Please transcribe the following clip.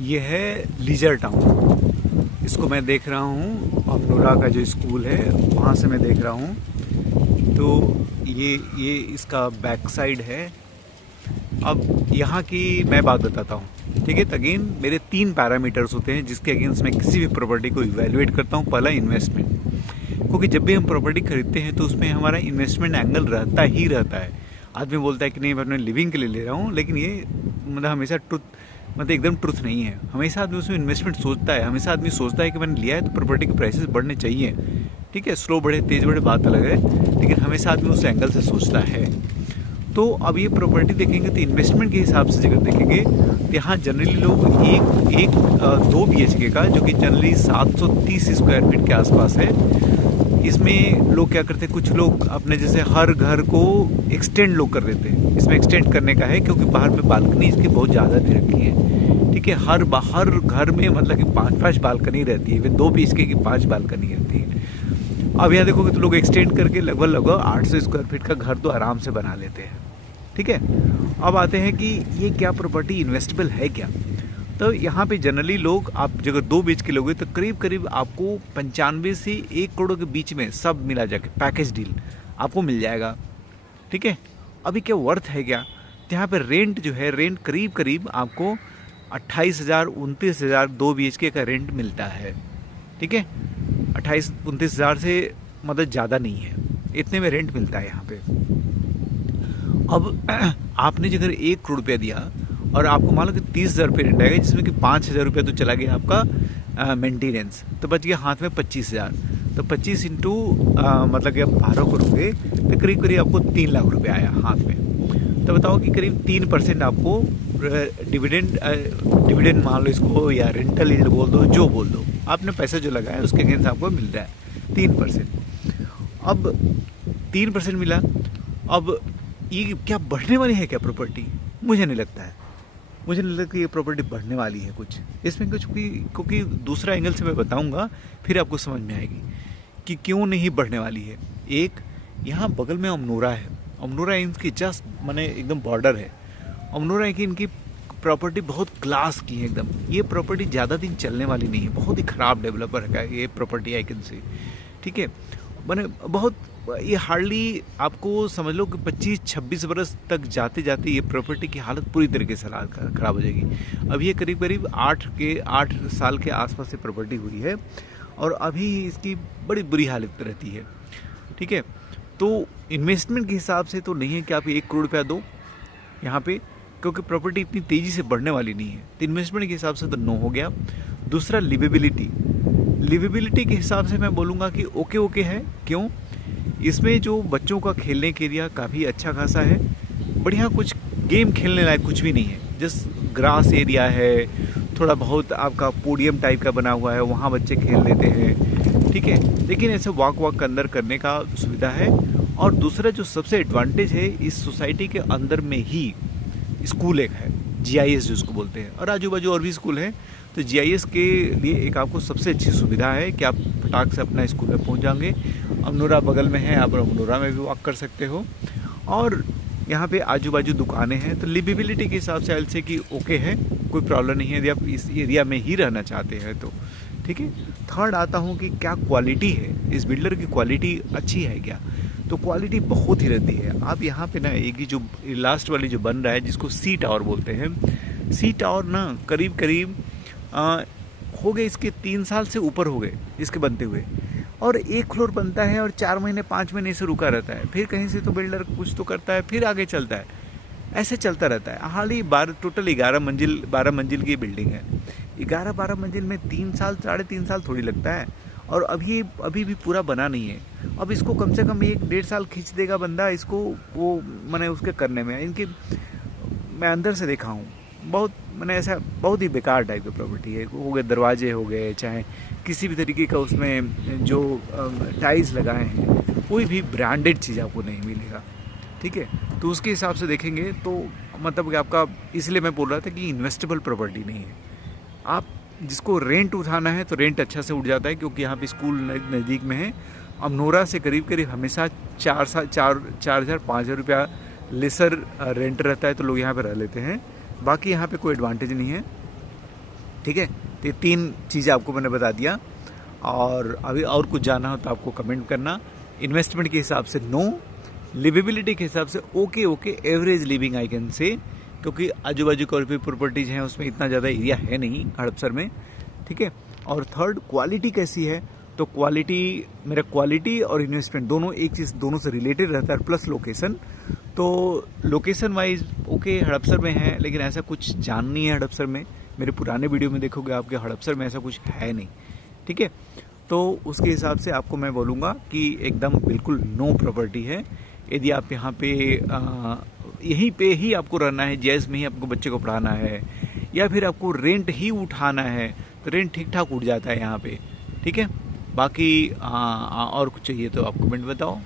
ये है leisure town. इसको मैं देख रहा हूँ, अमनोरा का जो स्कूल है वहाँ से मैं देख रहा हूँ। तो ये इसका बैक साइड है। अब यहाँ की मैं बात बताता हूँ, ठीक है। अगेन मेरे 3 पैरामीटर्स होते हैं जिसके अगेंस्ट मैं किसी भी प्रॉपर्टी को इवैल्यूएट करता हूँ। पहला इन्वेस्टमेंट, क्योंकि जब भी हम प्रॉपर्टी खरीदते हैं तो उसमें हमारा इन्वेस्टमेंट एंगल रहता ही रहता है। आदमी बोलता है कि नहीं मैं अपने लिविंग के लिए ले रहा हूँ, लेकिन ये मतलब हमेशा मतलब एकदम ट्रुथ नहीं है। हमेशा आदमी उसमें इन्वेस्टमेंट सोचता है, हमेशा आदमी सोचता है कि मैंने लिया है तो प्रॉपर्टी के प्राइसेस बढ़ने चाहिए, ठीक है। स्लो बढ़े तेज बढ़े बात अलग है, लेकिन हमेशा आदमी उस एंगल से सोचता है। तो अब ये प्रॉपर्टी देखेंगे तो इन्वेस्टमेंट के हिसाब से अगर देखेंगे तो यहाँ जनरली लोग एक 2 BHK का, जो कि जनरली 730 स्क्वायर फीट के आसपास है, इसमें लोग क्या करते हैं, कुछ लोग अपने जैसे हर घर को एक्सटेंड लोग कर देते हैं। इसमें एक्सटेंड करने का है क्योंकि बाहर में बालकनी इसकी बहुत ज़्यादा दे रखी है, ठीक है। हर घर में मतलब कि 5-5 बालकनी रहती है, वे 2 BHK की 5 बालकनी रहती है। अब यहाँ देखोगे तो लोग एक्सटेंड करके लगभग 800 स्क्वायर फीट का घर तो आराम से बना लेते हैं, ठीक है। अब आते हैं कि ये क्या प्रॉपर्टी इन्वेस्टेबल है क्या। तो यहाँ पे जनरली लोग, आप अगर 2 BHK लोगे तो करीब करीब आपको 95 से 1 करोड़ के बीच में सब मिला जाके पैकेज डील आपको मिल जाएगा, ठीक है। अभी क्या वर्थ है क्या, तो यहाँ पे रेंट जो है, रेंट करीब करीब आपको 28,000-29,000 2 BHK का रेंट मिलता है, ठीक है। 28-29,000 से मतलब ज़्यादा नहीं है, इतने में रेंट मिलता है यहाँ पे। अब आपने अगर 1 करोड़ रुपया दिया और आपको मान लो कि 30,000 रुपये रेंट आएगा, जिसमें कि 5,000 रुपया तो चला गया आपका मेंटेनेंस, तो बच गया हाथ में 25,000। तो 25 इंटू मतलब कि आप 12 करोगे तो करीब करीब आपको 3 लाख रुपये आया हाथ में। तो बताओ कि करीब 3% आपको डिविडेंड मान लो इसको, या रेंटल यील्ड बोल दो, जो बोल दो, आपने पैसा जो लगाया उसके अगेंस्ट आपको मिल रहा है 3%। अब 3% मिला। अब ये क्या बढ़ने वाली है क्या प्रॉपर्टी? मुझे नहीं लगता है। मुझे नहीं लगता कि ये प्रॉपर्टी बढ़ने वाली है कुछ इसमें कुछ, क्योंकि दूसरा एंगल से मैं बताऊंगा, फिर आपको समझ में आएगी कि क्यों नहीं बढ़ने वाली है। एक यहाँ बगल में अमनोरा है, अमनोरा इनकी जस्ट माने एकदम बॉर्डर है। अमनोरा की इनकी प्रॉपर्टी बहुत क्लास की है एकदम। ये प्रॉपर्टी ज़्यादा दिन चलने वाली नहीं है, बहुत ही ख़राब डेवलपर है ये प्रॉपर्टी, आई कैन से, ठीक है। मैंने बहुत, ये हार्डली आपको समझ लो कि 25-26 बरस तक जाते जाते ये प्रॉपर्टी की हालत पूरी तरीके से ख़राब हो जाएगी। अब ये करीब करीब 8 साल के आसपास से प्रॉपर्टी हुई है और अभी इसकी बड़ी बुरी हालत रहती है, ठीक है। तो इन्वेस्टमेंट के हिसाब से तो नहीं है कि आप 1 करोड़ रुपया दो यहाँ पे, क्योंकि प्रॉपर्टी इतनी तेज़ी से बढ़ने वाली नहीं है। तो इन्वेस्टमेंट के हिसाब से तो नो हो गया। दूसरा लिवेबिलिटी के हिसाब से मैं बोलूँगा कि ओके है। क्यों? इसमें जो बच्चों का खेलने के एरिया काफ़ी अच्छा खासा है, बढ़िया, कुछ गेम खेलने लायक कुछ भी नहीं है। जस्ट ग्रास एरिया है, थोड़ा बहुत आपका पोडियम टाइप का बना हुआ है, वहाँ बच्चे खेल लेते हैं, ठीक है। लेकिन ऐसे वॉक अंदर करने का सुविधा है। और दूसरा जो सबसे एडवांटेज है, इस सोसाइटी के अंदर में ही स्कूल एक है, GIS जिसको बोलते हैं, और आजू बाजू और भी स्कूल हैं। तो GIS के लिए एक आपको सबसे अच्छी सुविधा है कि आप फटाक से अपना स्कूल में पहुंच जाएंगे। अमनोरा बगल में है, आप अमनोरा में भी वॉक कर सकते हो, और यहाँ पे आजू बाजू दुकानें हैं। तो लिवेबिलिटी के हिसाब से एल से कि ओके है, कोई प्रॉब्लम नहीं है यदि आप इस एरिया में ही रहना चाहते हैं तो, ठीक है। थर्ड आता हूँ कि क्या क्वालिटी है, इस बिल्डर की क्वालिटी अच्छी है क्या? तो क्वालिटी बहुत ही रहती है। आप यहाँ पे ना एक ही जो लास्ट वाली जो बन रहा है जिसको C टावर बोलते हैं, C टावर ना करीब करीब हो गए इसके 3 साल से ऊपर हो गए इसके बनते हुए, और 1 फ्लोर बनता है और 4 महीने 5 महीने से रुका रहता है। फिर कहीं से तो बिल्डर कुछ तो करता है, फिर आगे चलता है, ऐसे चलता रहता है। हाल ही टोटल 12 मंजिल की बिल्डिंग है। 11-12 मंजिल में 3 साल 3.5 साल थोड़ी लगता है, और अभी भी पूरा बना नहीं है। अब इसको कम से कम 1-1.5 साल खींच देगा बंदा इसको, वो मैंने उसके करने में। इनकी मैं अंदर से देखा हूँ, बहुत मैंने ऐसा बहुत ही बेकार टाइप की प्रॉपर्टी है। हो गए दरवाजे, हो गए चाहे किसी भी तरीके का उसमें जो टाइल्स लगाए हैं, कोई भी ब्रांडेड चीज़ आपको नहीं मिलेगा, ठीक है। तो उसके हिसाब से देखेंगे तो मतलब कि आपका, इसलिए मैं बोल रहा था कि इन्वेस्टेबल प्रॉपर्टी नहीं है। आप जिसको रेंट उठाना है तो रेंट अच्छा से उठ जाता है, क्योंकि यहाँ पे स्कूल नज़दीक में है। अमनोरा से करीब करीब हमेशा 4,000-5,000 रुपया लेसर रेंट रहता है, तो लोग यहाँ पे रह लेते हैं। बाकी यहाँ पे कोई एडवांटेज नहीं है। ठीक है, तो ये 3 चीज़ें आपको मैंने बता दिया। और अभी और कुछ जानना हो तो आपको कमेंट करना। इन्वेस्टमेंट के हिसाब से नो, लिवेबिलिटी के हिसाब से okay, average living I can say, क्योंकि आजू बाजू कोई भी प्रॉपर्टीज़ हैं उसमें इतना ज़्यादा एरिया है नहीं हड़पसर में, ठीक है। और थर्ड, क्वालिटी कैसी है, तो क्वालिटी, मेरा क्वालिटी और इन्वेस्टमेंट दोनों एक चीज़, दोनों से रिलेटेड रहता है, प्लस लोकेशन। तो लोकेशन वाइज ओके हड़पसर में है, लेकिन ऐसा कुछ जान नहीं है हड़पसर में। मेरे पुराने वीडियो में देखोगे आपके हड़पसर में ऐसा कुछ है नहीं, ठीक है। तो उसके हिसाब से आपको मैं बोलूँगा कि एकदम बिल्कुल नो प्रॉपर्टी है। यदि आप यहाँ पे यहीं पे ही आपको रहना है, जैस में ही आपको बच्चे को पढ़ाना है, या फिर आपको रेंट ही उठाना है, तो रेंट ठीक ठाक उठ जाता है यहाँ पे, ठीक है। बाकी और कुछ चाहिए तो आप कमेंट बताओ।